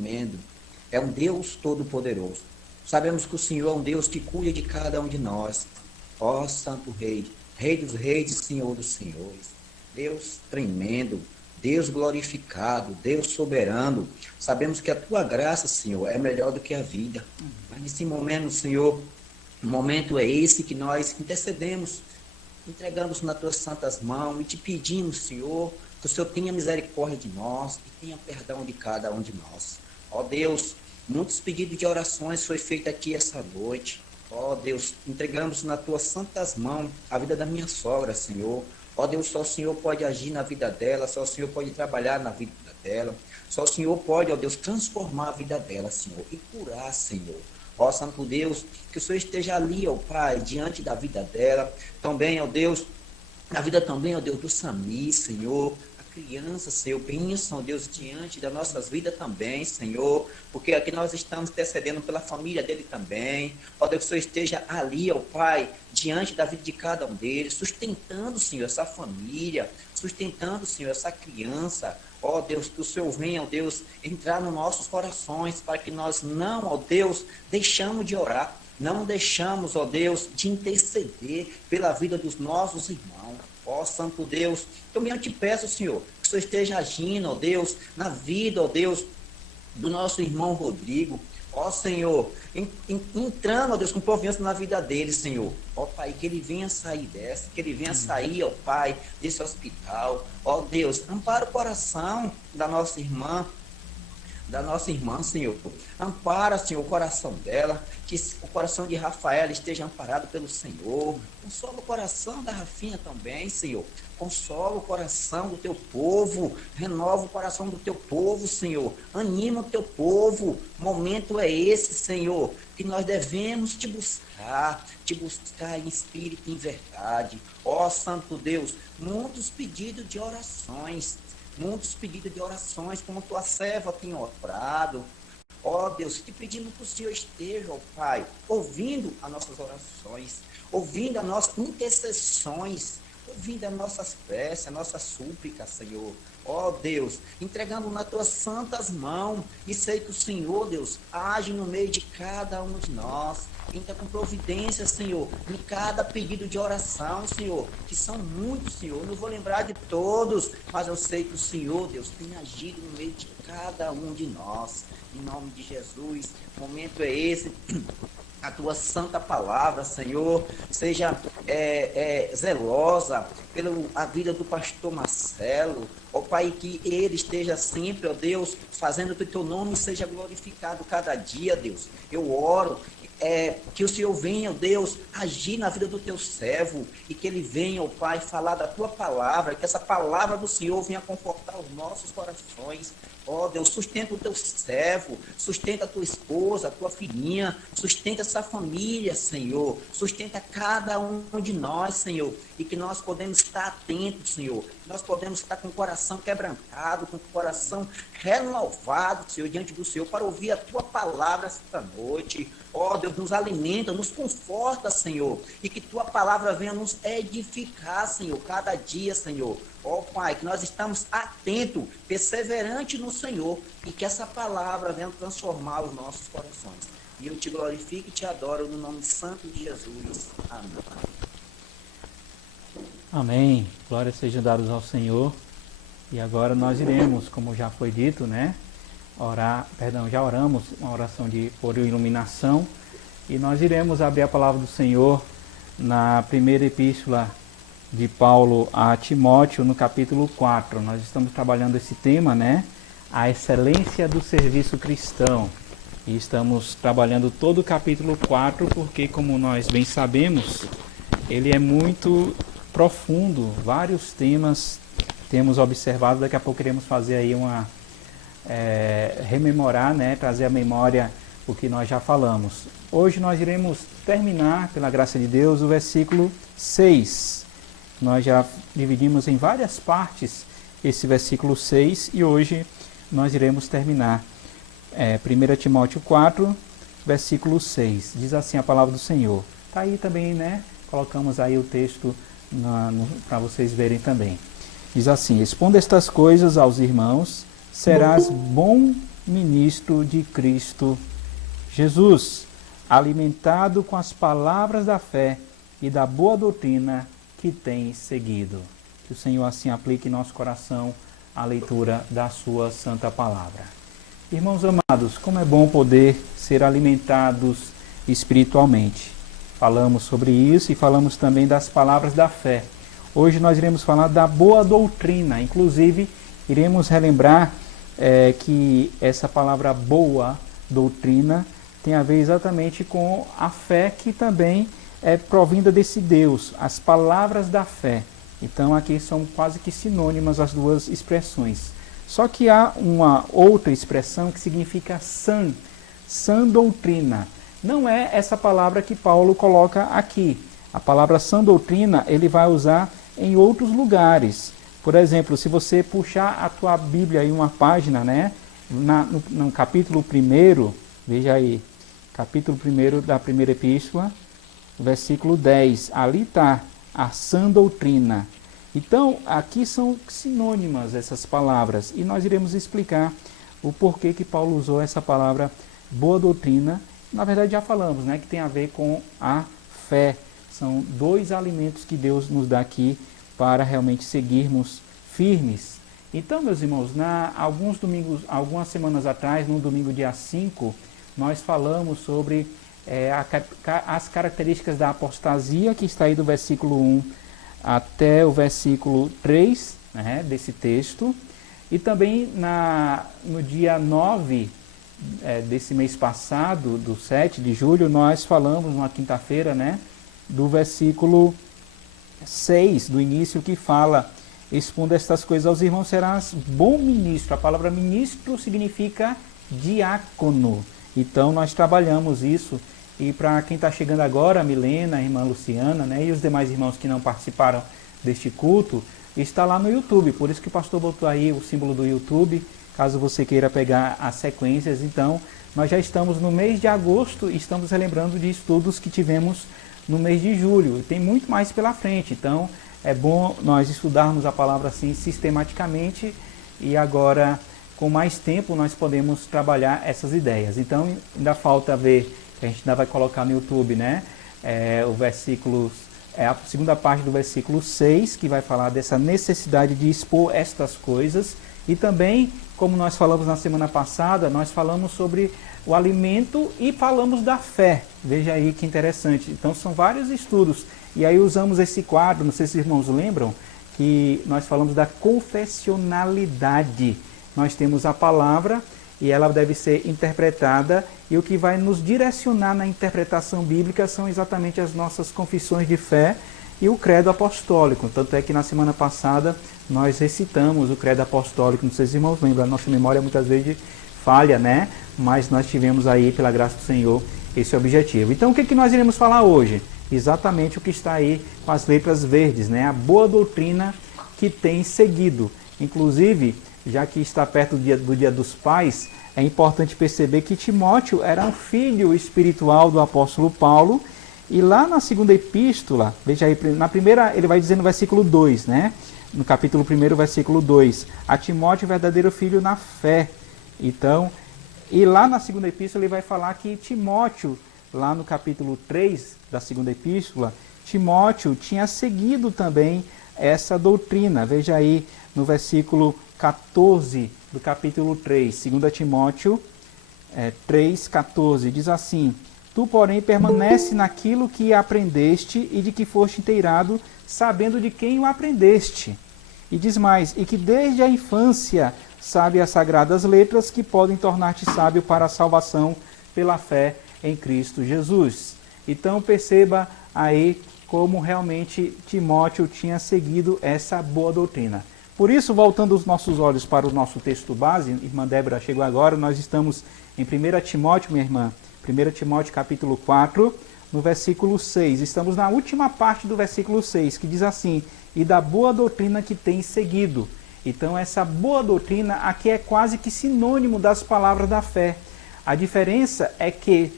tremendo, é um Deus todo-poderoso. Sabemos que o Senhor é um Deus que cuida de cada um de nós. Ó Santo Rei, Rei dos reis e Senhor dos senhores. Deus tremendo, Deus glorificado, Deus soberano. Sabemos que a tua graça, Senhor, é melhor do que a vida. Mas nesse momento, Senhor, o momento é esse que nós intercedemos, entregamos nas tuas santas mãos e te pedimos, Senhor, que o Senhor tenha misericórdia de nós e tenha perdão de cada um de nós. Ó Deus, muitos pedidos de orações foi feito aqui essa noite. Ó Deus, entregamos nas tuas santas mãos a vida da minha sogra, Senhor. Ó Deus, só o Senhor pode agir na vida dela, só o Senhor pode trabalhar na vida dela. Só o Senhor pode, ó Deus, transformar a vida dela, Senhor, e curar, Senhor. Ó Santo Deus, que o Senhor esteja ali, ó Pai, diante da vida dela. Também, ó Deus, na vida também, ó Deus, do Sami, Senhor, a criança, Senhor, bênção, ó Deus, diante das nossas vidas também, Senhor, porque aqui nós estamos intercedendo pela família dele também. Ó Deus, que o Senhor esteja ali, ó Pai, diante da vida de cada um deles, sustentando, Senhor, essa família, sustentando, Senhor, essa criança. Ó Deus, que o Senhor venha, ó Deus, entrar nos nossos corações, para que nós não, ó Deus, deixamos de orar, não deixamos, ó Deus, de interceder pela vida dos nossos irmãos. Ó Santo Deus, também eu te peço, Senhor, que o Senhor esteja agindo, ó Deus, na vida, ó Deus, do nosso irmão Rodrigo. Ó Senhor, entrando, ó Deus, com confiança na vida dele, Senhor. Ó Pai, que ele venha sair dessa, que ele venha sair, ó Pai, desse hospital. Ó Deus, ampara o coração da nossa irmã, Senhor. Ampara, Senhor, o coração dela, que o coração de Rafaela esteja amparado pelo Senhor. Consola o coração da Rafinha também, Senhor. Consola o coração do teu povo, renova o coração do teu povo, Senhor. Anima o teu povo. Momento é esse, Senhor, que nós devemos te buscar em espírito e em verdade. Ó Santo Deus, muitos pedidos de orações, como tua serva tem orado. Ó Deus, te pedimos que o Senhor esteja, ó Pai, ouvindo as nossas orações, ouvindo as nossas intercessões, ouvindo as nossas preces, as nossas súplicas, Senhor. Ó Deus, entregando nas tuas santas mãos, e sei que o Senhor, Deus, age no meio de cada um de nós. Entra com providência, Senhor, em cada pedido de oração, Senhor, que são muitos, Senhor. Não vou lembrar de todos, mas eu sei que o Senhor, Deus, tem agido no meio de cada um de nós. Em nome de Jesus, o momento é esse. A tua santa palavra, Senhor, seja zelosa pela vida do pastor Marcelo. Ó Pai, que ele esteja sempre, ó Deus, fazendo que o teu nome seja glorificado cada dia, Deus. Eu oro que o Senhor venha, ó Deus, agir na vida do teu servo, e que ele venha, ó Pai, falar da tua palavra, que essa palavra do Senhor venha confortar os nossos corações. Ó Deus, sustenta o teu servo, sustenta a tua esposa, a tua filhinha, sustenta essa família, Senhor, sustenta cada um de nós, Senhor, e que nós podemos estar atentos, Senhor, nós podemos estar com o coração quebrantado, com o coração renovado, Senhor, diante do Senhor, para ouvir a tua palavra esta noite. Ó Deus, nos alimenta, nos conforta, Senhor, e que tua palavra venha nos edificar, Senhor, cada dia, Senhor. Ó Pai, que nós estamos atentos, perseverantes no Senhor, e que essa palavra venha transformar os nossos corações. E eu te glorifico e te adoro no nome santo de Jesus. Amém. Amém. Glórias sejam dadas ao Senhor. E agora nós iremos, como já foi dito, né? Já oramos uma oração por iluminação, e nós iremos abrir a palavra do Senhor na primeira epístola de Paulo a Timóteo, no capítulo 4. Nós estamos trabalhando esse tema, né? A excelência do serviço cristão. E estamos trabalhando todo o capítulo 4, porque, como nós bem sabemos, ele é muito profundo, vários temas temos observado. Daqui a pouco queremos fazer aí rememorar, né? Trazer à memória o que nós já falamos. Hoje nós iremos terminar, pela graça de Deus, o versículo 6. Nós já dividimos em várias partes esse versículo 6 e hoje nós iremos terminar. 1 Timóteo 4, versículo 6. Diz assim a palavra do Senhor. Está aí também, né? Colocamos aí o texto para vocês verem também. Diz assim: expondo estas coisas aos irmãos, serás bom ministro de Cristo Jesus, alimentado com as palavras da fé e da boa doutrina que tem seguido. Que o Senhor assim aplique em nosso coração a leitura da sua santa palavra. Irmãos amados, como é bom poder ser alimentados espiritualmente. Falamos sobre isso e falamos também das palavras da fé. Hoje nós iremos falar da boa doutrina, inclusive iremos relembrar que essa palavra boa doutrina tem a ver exatamente com a fé que também é provinda desse Deus, as palavras da fé. Então aqui são quase que sinônimas as duas expressões. Só que há uma outra expressão que significa sã doutrina. Não é essa palavra que Paulo coloca aqui. A palavra sã doutrina ele vai usar em outros lugares. Por exemplo, se você puxar a tua Bíblia em uma página, né, no capítulo 1, veja aí, capítulo 1 da primeira epístola, versículo 10, ali está a sã doutrina. Então, aqui são sinônimas essas palavras, e nós iremos explicar o porquê que Paulo usou essa palavra boa doutrina. Na verdade, já falamos, né, que tem a ver com a fé. São dois alimentos que Deus nos dá aqui para realmente seguirmos firmes. Então, meus irmãos, algumas semanas atrás, no domingo dia 5, nós falamos sobre as características da apostasia, que está aí do versículo 1 até o versículo 3, né, desse texto. E também no dia 9 desse mês passado, do 7 de julho, nós falamos, numa quinta-feira, né, do versículo 6, do início, que fala: expondo estas coisas aos irmãos, serás bom ministro. A palavra ministro significa diácono. Então nós trabalhamos isso. E para quem está chegando agora, a Milena, a irmã Luciana, né, e os demais irmãos que não participaram deste culto, está lá no YouTube. Por isso que o pastor botou aí o símbolo do YouTube, caso você queira pegar as sequências. Então, nós já estamos no mês de agosto e estamos relembrando de estudos que tivemos no mês de julho. E tem muito mais pela frente. Então, é bom nós estudarmos a palavra assim sistematicamente, e agora, com mais tempo, nós podemos trabalhar essas ideias. Então, ainda falta ver, a gente ainda vai colocar no YouTube, né? O versículo, a segunda parte do versículo 6, que vai falar dessa necessidade de expor estas coisas. E também, como nós falamos na semana passada, nós falamos sobre o alimento e falamos da fé. Veja aí que interessante. Então são vários estudos. E aí usamos esse quadro, não sei se os irmãos lembram, que nós falamos da confessionalidade. Nós temos a palavra e ela deve ser interpretada, e o que vai nos direcionar na interpretação bíblica são exatamente as nossas confissões de fé e o credo apostólico. Tanto é que na semana passada nós recitamos o credo apostólico. Não sei se os irmãos lembram, a nossa memória muitas vezes falha, né? Mas nós tivemos aí, pela graça do Senhor, esse objetivo. Então o que nós iremos falar hoje? Exatamente o que está aí com as letras verdes, né? A boa doutrina que tem seguido. Inclusive, já que está perto do dia dos Pais, é importante perceber que Timóteo era um filho espiritual do apóstolo Paulo. E lá na segunda epístola, veja aí, na primeira ele vai dizer no versículo 2, né? No capítulo 1, versículo 2, a Timóteo, verdadeiro filho na fé. Então, e lá na segunda epístola ele vai falar que Timóteo, lá no capítulo 3 da segunda epístola, Timóteo tinha seguido também essa doutrina. Veja aí no versículo 14 do capítulo 3, 2 Timóteo 3,14, diz assim: tu, porém, permanece naquilo que aprendeste e de que foste inteirado, sabendo de quem o aprendeste. E diz mais: e que desde a infância sabe as sagradas letras, que podem tornar-te sábio para a salvação pela fé em Cristo Jesus. Então perceba aí como realmente Timóteo tinha seguido essa boa doutrina. Por isso, voltando os nossos olhos para o nosso texto base, irmã Débora chegou agora, nós estamos em 1 Timóteo, minha irmã, 1 Timóteo capítulo 4, no versículo 6. Estamos na última parte do versículo 6, que diz assim: e da boa doutrina que tem seguido. Então essa boa doutrina aqui é quase que sinônimo das palavras da fé. A diferença é que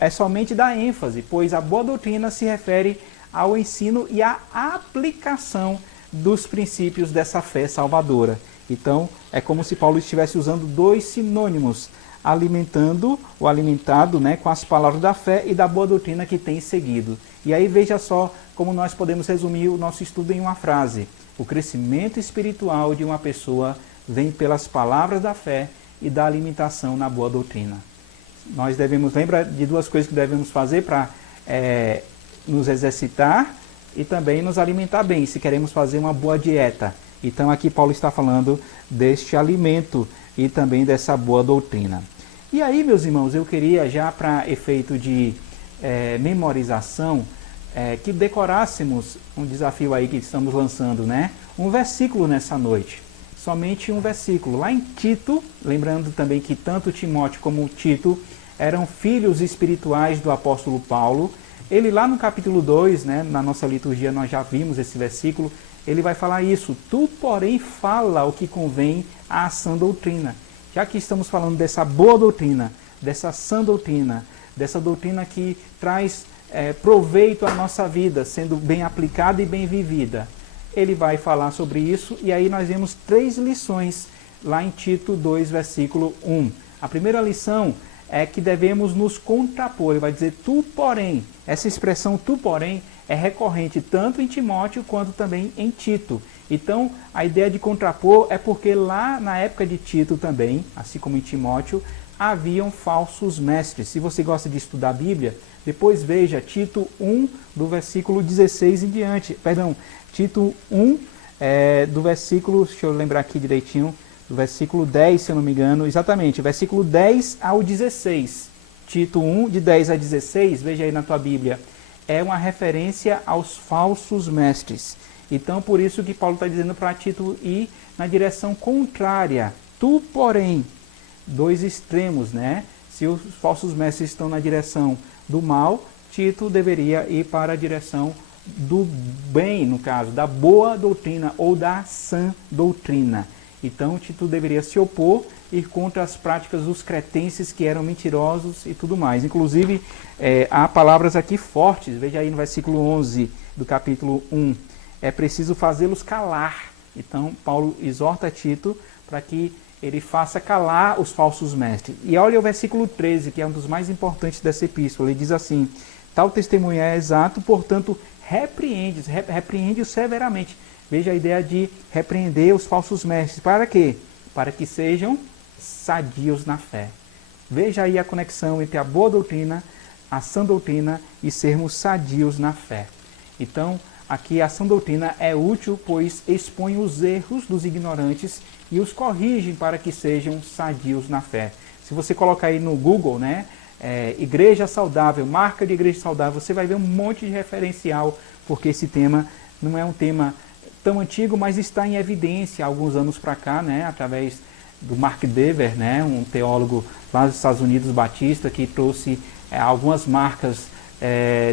é somente da ênfase, pois a boa doutrina se refere ao ensino e à aplicação dos princípios dessa fé salvadora. Então, é como se Paulo estivesse usando dois sinônimos, alimentando, o alimentado, né, com as palavras da fé e da boa doutrina que tem seguido. E aí veja só como nós podemos resumir o nosso estudo em uma frase. O crescimento espiritual de uma pessoa vem pelas palavras da fé e da alimentação na boa doutrina. Nós devemos, lembra de duas coisas que devemos fazer para nos exercitar e também nos alimentar bem, se queremos fazer uma boa dieta. Então aqui Paulo está falando deste alimento e também dessa boa doutrina. E aí, meus irmãos, eu queria já para efeito de memorização, que decorássemos um desafio aí que estamos lançando, né? Um versículo nessa noite. Somente um versículo. Lá em Tito, lembrando também que tanto Timóteo como Tito eram filhos espirituais do apóstolo Paulo. Ele lá no capítulo 2, né, na nossa liturgia nós já vimos esse versículo, ele vai falar isso. Tu, porém, fala o que convém à sã doutrina. Já que estamos falando dessa boa doutrina, dessa sã doutrina, dessa doutrina que traz proveito à nossa vida, sendo bem aplicada e bem vivida. Ele vai falar sobre isso e aí nós vemos 3 lições lá em Tito 2, versículo 1. A primeira lição é que devemos nos contrapor. Ele vai dizer tu, porém. Essa expressão tu, porém, é recorrente tanto em Timóteo quanto também em Tito. Então, a ideia de contrapor é porque lá na época de Tito também, assim como em Timóteo, haviam falsos mestres. Se você gosta de estudar a Bíblia, depois veja Tito 1, do versículo 16 em diante. Perdão, Tito 1, do versículo, deixa eu lembrar aqui direitinho, do versículo 10, se eu não me engano, exatamente, versículo 10 ao 16. Tito 1, de 10 a 16, veja aí na tua Bíblia, é uma referência aos falsos mestres. Então, por isso que Paulo está dizendo para Tito ir na direção contrária. Tu, porém, 2 extremos, né? Se os falsos mestres estão na direção do mal, Tito deveria ir para a direção do bem, no caso, da boa doutrina ou da sã doutrina. Então, Tito deveria se opor, ir contra as práticas dos cretenses que eram mentirosos e tudo mais. Inclusive, há palavras aqui fortes, veja aí no versículo 11 do capítulo 1. É preciso fazê-los calar. Então, Paulo exorta Tito para que ele faça calar os falsos mestres. E olha o versículo 13, que é um dos mais importantes dessa epístola. Ele diz assim, tal testemunho é exato, portanto, repreende-os severamente. Veja a ideia de repreender os falsos mestres. Para quê? Para que sejam sadios na fé. Veja aí a conexão entre a boa doutrina, a sã doutrina e sermos sadios na fé. Então, aqui a sã doutrina é útil, pois expõe os erros dos ignorantes e os corrigem para que sejam sadios na fé. Se você colocar aí no Google, né, igreja saudável, marca de igreja saudável, você vai ver um monte de referencial, porque esse tema não é um tema tão antigo, mas está em evidência há alguns anos para cá, né, através do Mark Dever, né, um teólogo lá dos Estados Unidos, batista, que trouxe algumas marcas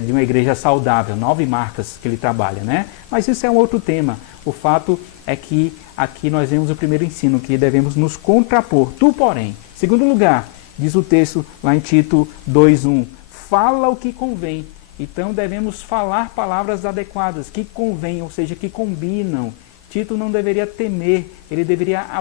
de uma igreja saudável, 9 marcas que ele trabalha, né? Mas isso é um outro tema. O fato é que aqui nós vemos o primeiro ensino, que devemos nos contrapor. Tu, porém, segundo lugar, diz o texto lá em Tito 2:1, fala o que convém. Então devemos falar palavras adequadas, que convêm, ou seja, que combinam. Tito não deveria temer, ele deveria abrir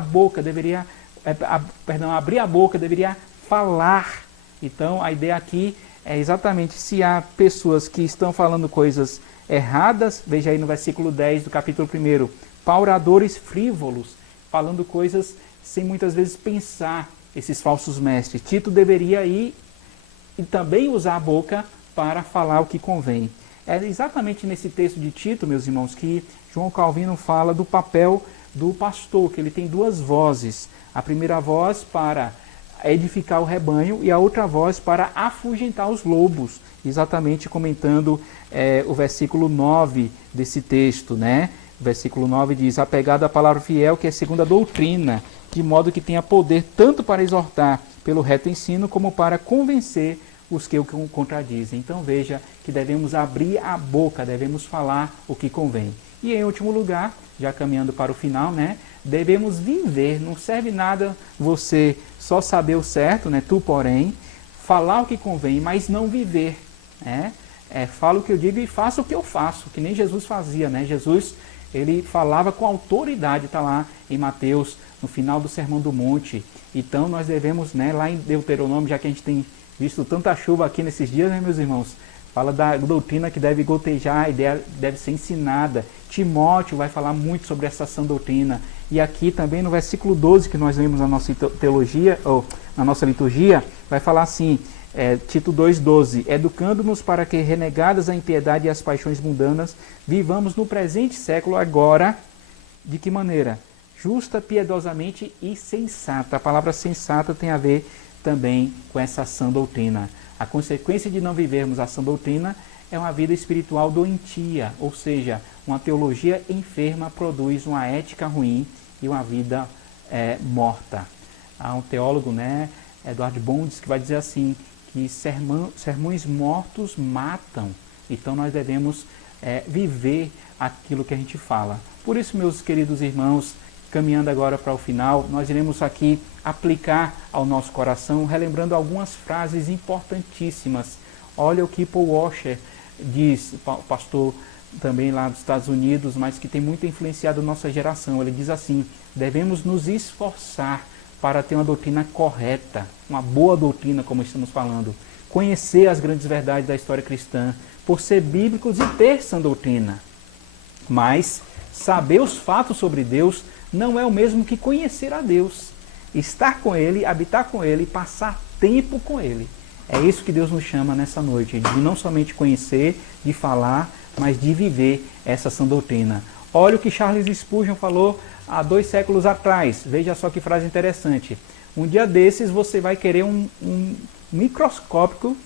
a boca, deveria falar. Então a ideia aqui é exatamente se há pessoas que estão falando coisas erradas, veja aí no versículo 10 do capítulo 1, pauradores frívolos, falando coisas sem muitas vezes pensar, esses falsos mestres. Tito deveria ir e também usar a boca para falar o que convém. É exatamente nesse texto de Tito, meus irmãos, que João Calvino fala do papel do pastor, que ele tem 2 vozes. A primeira voz para edificar o rebanho e a outra voz para afugentar os lobos, exatamente comentando o versículo 9 desse texto, né? O versículo 9 diz, apegado à palavra fiel, que é segundo a doutrina, de modo que tenha poder tanto para exortar pelo reto ensino, como para convencer os que o contradizem. Então veja que devemos abrir a boca, devemos falar o que convém. E em último lugar, já caminhando para o final, né, devemos viver. Não serve nada você só saber o certo, né, tu porém, falar o que convém, mas não viver. Né? Fala o que eu digo e faça o que eu faço, que nem Jesus fazia. Né? Jesus ele falava com autoridade, está lá em Mateus, no final do Sermão do Monte. Então nós devemos, né, lá em Deuteronômio, já que a gente tem visto tanta chuva aqui nesses dias, né, meus irmãos, fala da doutrina que deve gotejar e deve ser ensinada. Timóteo vai falar muito sobre essa sã doutrina. E aqui também no versículo 12 que nós lemos na nossa teologia, ou na nossa liturgia, vai falar assim, Tito 2,12, educando-nos para que, renegadas a impiedade e as paixões mundanas, vivamos no presente século agora, de que maneira? Justa, piedosamente e sensata. A palavra sensata tem a ver também com essa sã doutrina. A consequência de não vivermos a sã doutrina é uma vida espiritual doentia, ou seja, uma teologia enferma produz uma ética ruim e uma vida morta. Há um teólogo, né, Eduardo Bondes, que vai dizer assim, que sermões mortos matam. Então nós devemos viver aquilo que a gente fala. Por isso, meus queridos irmãos, caminhando agora para o final, nós iremos aqui aplicar ao nosso coração, relembrando algumas frases importantíssimas. Olha o que Paul Washer diz, pastor também lá dos Estados Unidos, mas que tem muito influenciado a nossa geração. Ele diz assim, devemos nos esforçar para ter uma doutrina correta, uma boa doutrina, como estamos falando, conhecer as grandes verdades da história cristã, por ser bíblicos e ter sã doutrina. Mas saber os fatos sobre Deus não é o mesmo que conhecer a Deus. Estar com Ele, habitar com Ele, passar tempo com Ele. É isso que Deus nos chama nessa noite, de não somente conhecer, de falar, mas de viver essa sã doutrina. Olha o que Charles Spurgeon falou há 2 séculos atrás. Veja só que frase interessante. Um dia desses você vai querer um microscópio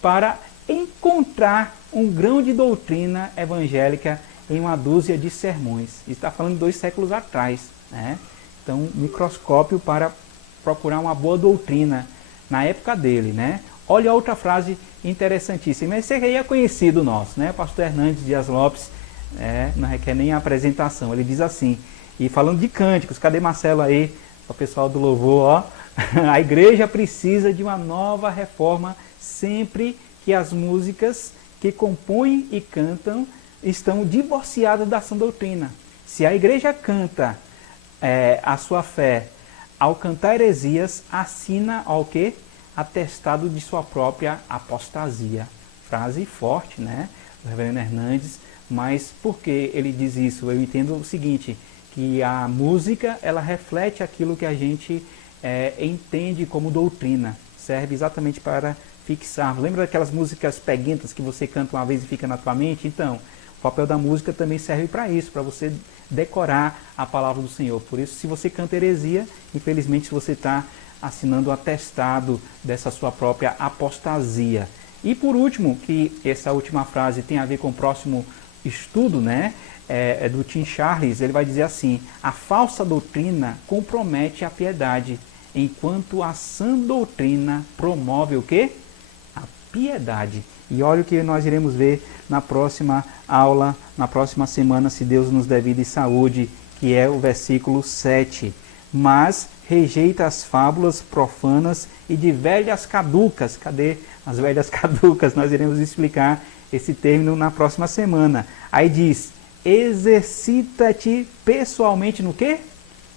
para encontrar um grão de doutrina evangélica em uma dúzia de sermões. Está falando de 2 séculos atrás, né? Então, microscópio para procurar uma boa doutrina na época dele, né? Olha outra frase interessantíssima. Esse aí é conhecido nosso, né? Pastor Hernandes Dias Lopes, não requer nem a apresentação. Ele diz assim, e falando de cânticos, cadê Marcelo aí? O pessoal do louvor, ó. A igreja precisa de uma nova reforma sempre que as músicas que compõem e cantam estão divorciadas da sã doutrina. Se a igreja canta a sua fé ao cantar heresias, assina ao quê? Atestado de sua própria apostasia. Frase forte, né? Do reverendo Hernandes. Mas por que ele diz isso? Eu entendo o seguinte, que a música, ela reflete aquilo que a gente entende como doutrina. Serve exatamente para fixar. Lembra daquelas músicas peguentas que você canta uma vez e fica na tua mente? Então, o papel da música também serve para isso, para você decorar a palavra do Senhor. Por isso, se você canta heresia, infelizmente você está assinando o atestado dessa sua própria apostasia. E por último, que essa última frase tem a ver com o próximo estudo, né? É do Tim Charles. Ele vai dizer assim, a falsa doutrina compromete a piedade, enquanto a sã doutrina promove o quê? A piedade. E olha o que nós iremos ver na próxima aula, na próxima semana, se Deus nos der vida e saúde, que é o versículo 7. Mas rejeita as fábulas profanas e de velhas caducas. Cadê as velhas caducas? Nós iremos explicar esse término na próxima semana. Aí diz, exercita-te pessoalmente no quê?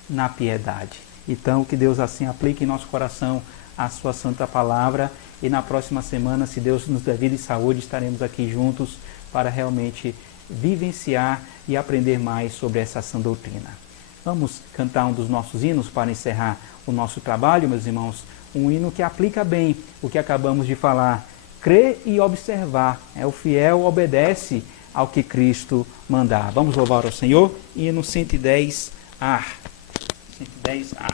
Na piedade. Então, que Deus assim aplique em nosso coração a sua santa palavra. E na próxima semana, se Deus nos der vida e saúde, estaremos aqui juntos para realmente vivenciar e aprender mais sobre essa sã doutrina. Vamos cantar um dos nossos hinos para encerrar o nosso trabalho, meus irmãos. Um hino que aplica bem o que acabamos de falar. Crer e observar. O fiel obedece ao que Cristo mandar. Vamos louvar ao Senhor. Hino 110A. 110A.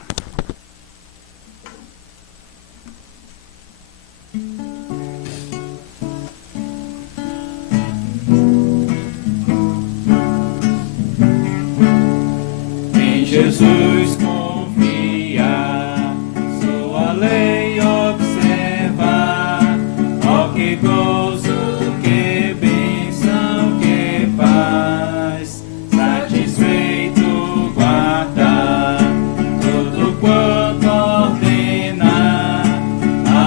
Em Jesus confiar, sua lei observar, ó que gozo, que bênção, que paz, satisfeito guardar tudo quanto ordenar,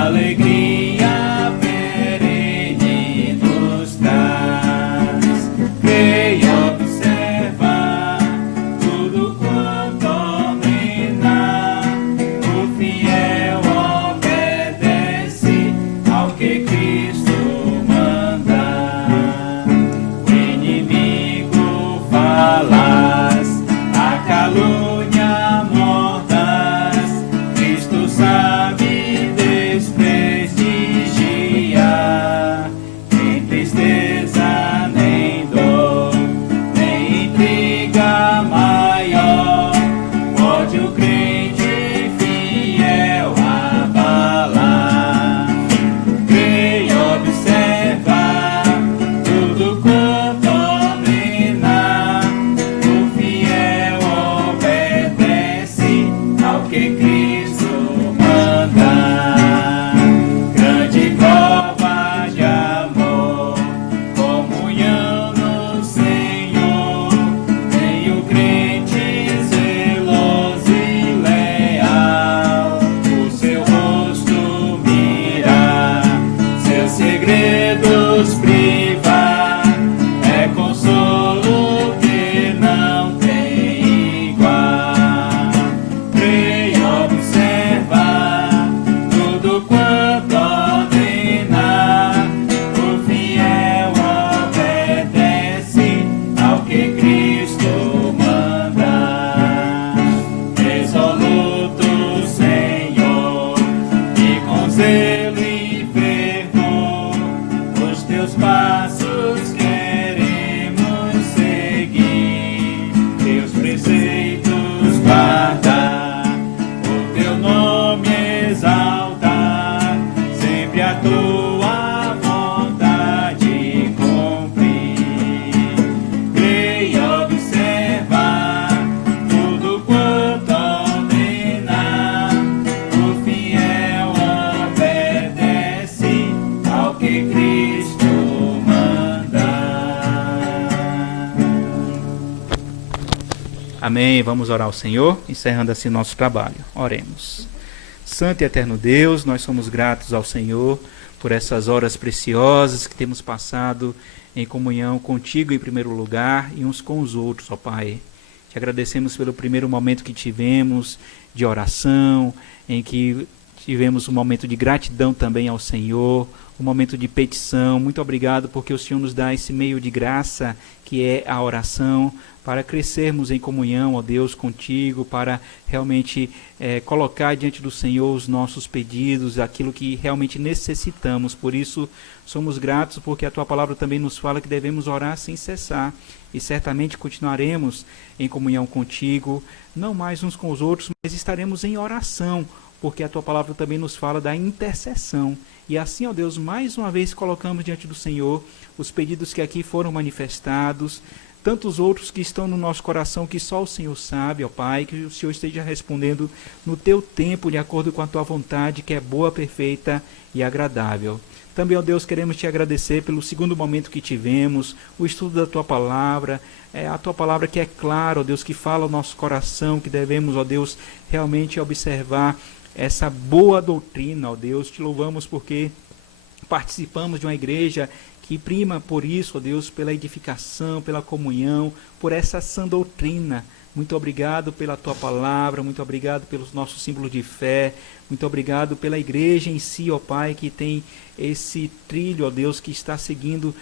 alegria perene nos traz. Creia Amém. Vamos orar ao Senhor, encerrando assim nosso trabalho. Oremos. Santo e eterno Deus, nós somos gratos ao Senhor por essas horas preciosas que temos passado em comunhão contigo em primeiro lugar e uns com os outros, ó Pai. Te agradecemos pelo primeiro momento que tivemos de oração, em que tivemos um momento de gratidão também ao Senhor, um momento de petição. Muito obrigado porque o Senhor nos dá esse meio de graça que é a oração, para crescermos em comunhão, ó Deus, contigo, para realmente colocar diante do Senhor os nossos pedidos, aquilo que realmente necessitamos. Por isso, somos gratos porque a Tua palavra também nos fala que devemos orar sem cessar. E certamente continuaremos em comunhão contigo, não mais uns com os outros, mas estaremos em oração, porque a Tua palavra também nos fala da intercessão. E assim, ó Deus, mais uma vez colocamos diante do Senhor os pedidos que aqui foram manifestados, tantos outros que estão no nosso coração que só o Senhor sabe, ó Pai, que o Senhor esteja respondendo no Teu tempo, de acordo com a Tua vontade, que é boa, perfeita e agradável. Também, ó Deus, queremos Te agradecer pelo segundo momento que tivemos, o estudo da Tua palavra, a Tua palavra que é clara, ó Deus, que fala ao nosso coração, que devemos, ó Deus, realmente observar essa boa doutrina, ó Deus. Te louvamos porque participamos de uma igreja que prima por isso, ó Deus, pela edificação, pela comunhão, por essa sã doutrina. Muito obrigado pela Tua palavra, muito obrigado pelos nossos símbolos de fé, muito obrigado pela igreja em si, ó Pai, que tem esse trilho, ó Deus, que está seguindo,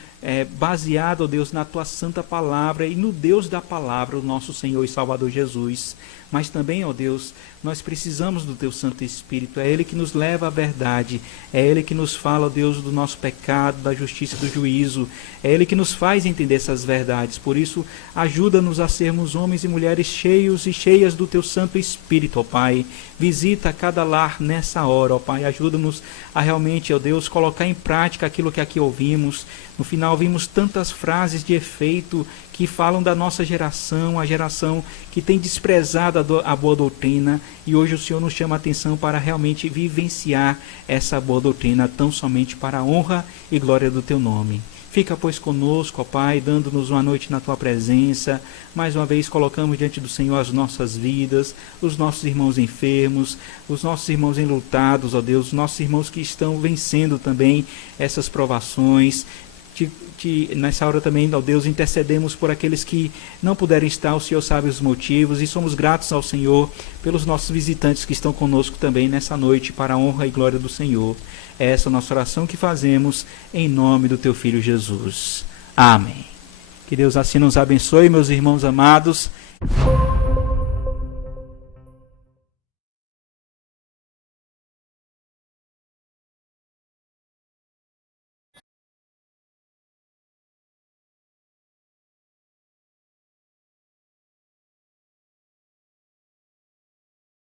baseado, ó Deus, na Tua santa palavra e no Deus da palavra, o nosso Senhor e Salvador Jesus. Mas também, ó Deus, nós precisamos do Teu Santo Espírito, é Ele que nos leva à verdade, é Ele que nos fala, ó Deus, do nosso pecado, da justiça e do juízo, é Ele que nos faz entender essas verdades. Por isso, ajuda-nos a sermos homens e mulheres cheios e cheias do Teu Santo Espírito, ó Pai. Visita cada lar nessa hora, ó Pai, ajuda-nos a realmente, ó Deus, colocar em prática aquilo que aqui ouvimos. No final vimos tantas frases de efeito que falam da nossa geração, a geração que tem desprezado a boa doutrina, e hoje o Senhor nos chama a atenção para realmente vivenciar essa boa doutrina, tão somente para a honra e glória do Teu nome. Fica, pois, conosco, ó Pai, dando-nos uma noite na Tua presença. Mais uma vez colocamos diante do Senhor as nossas vidas, os nossos irmãos enfermos, os nossos irmãos enlutados, ó Deus, os nossos irmãos que estão vencendo também essas provações. Nessa hora também, ó Deus, intercedemos por aqueles que não puderem estar, o Senhor sabe os motivos, e somos gratos ao Senhor pelos nossos visitantes que estão conosco também nessa noite, para a honra e glória do Senhor. É essa a nossa oração que fazemos em nome do Teu Filho Jesus. Amém. Que Deus assim nos abençoe, meus irmãos amados.